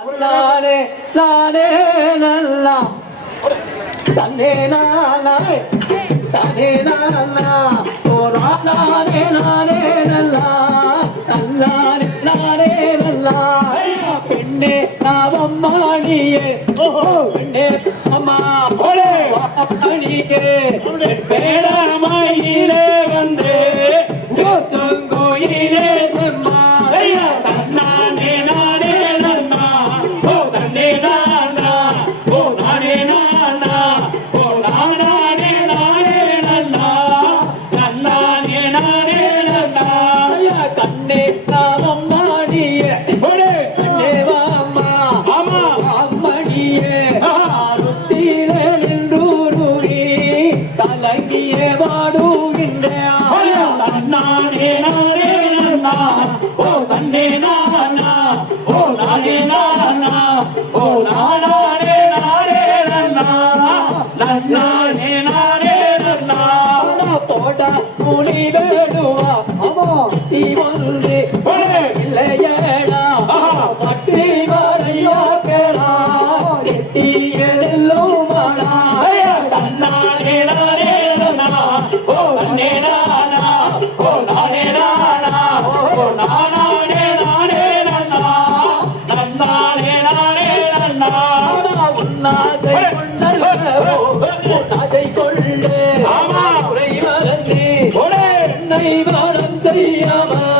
நானே நானே நல்லா தன்னே நானே. தனே நானா. ஓ நானே நானே நல்லா நல்லானே நானே நல்லா பெண்ணே நாவம்மாணியே ஓஹோ. பெண்ணே அம்மா. ஓடே. அம்மாணியே நானே கண்ணே நாமம்மாடியே கண்ணே வாம்மா ஆமா. அம்மணியே ஆருத்திலே நின்றூருகி கலங்கியே வாடுகின்றேன். தன்னானே நானே நன்னா ஓ தன்னே நானா. ஓ நானே நானா. ஓ நானே நானே. சரிவாரம் சரியாமா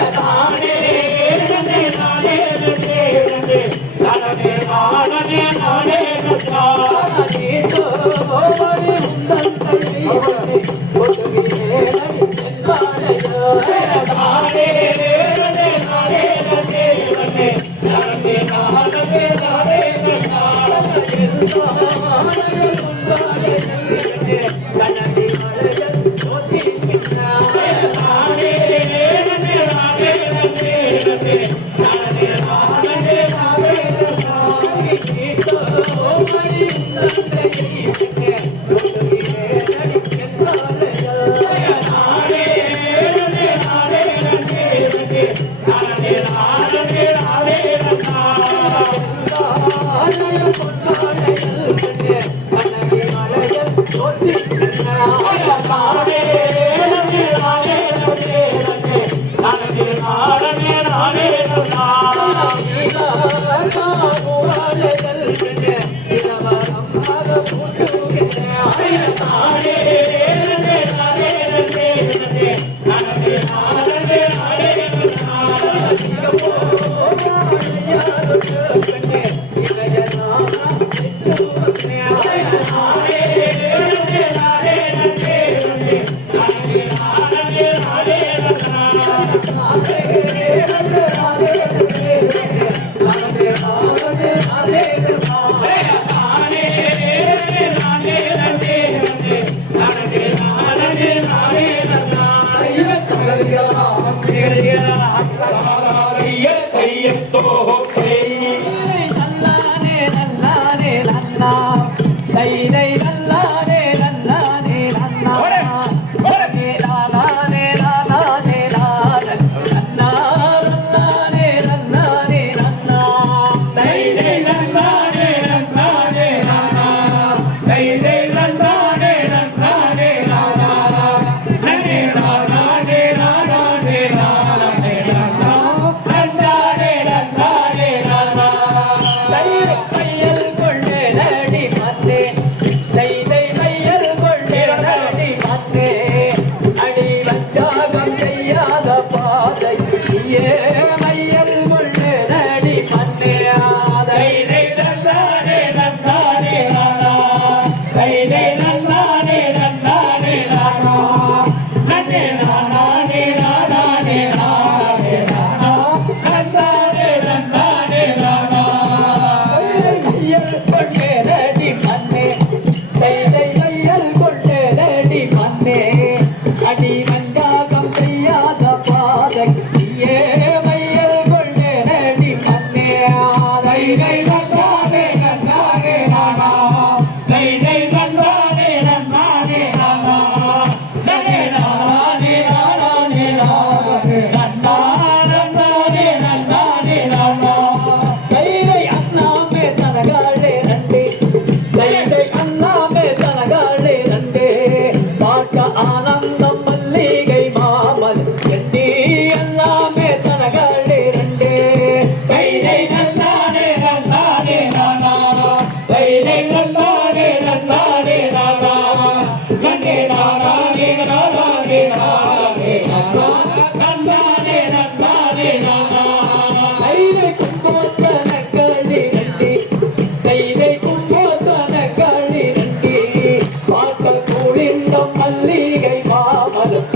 Hare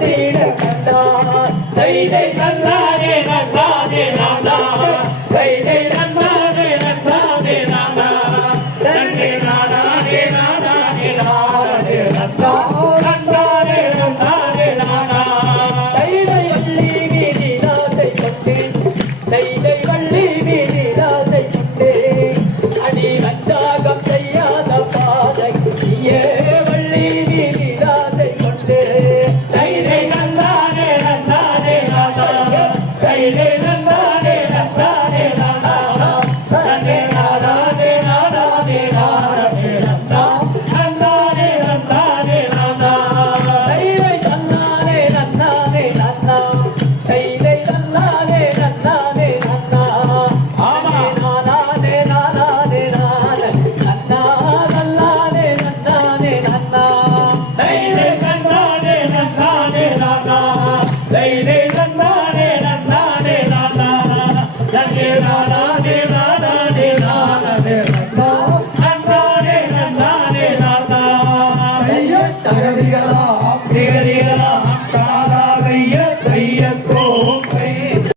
காத்திட கண்டா கைதை நல்லாரே நல்லாரே நானா கைதை நல்லாரே நல்லாரே நானா நன்றி நானாரே நானாரே நானே நந்தா நந்தாரே நந்தாரே நானா கைதை அள்ளி நீ நாத்தை கொண்டு கைதை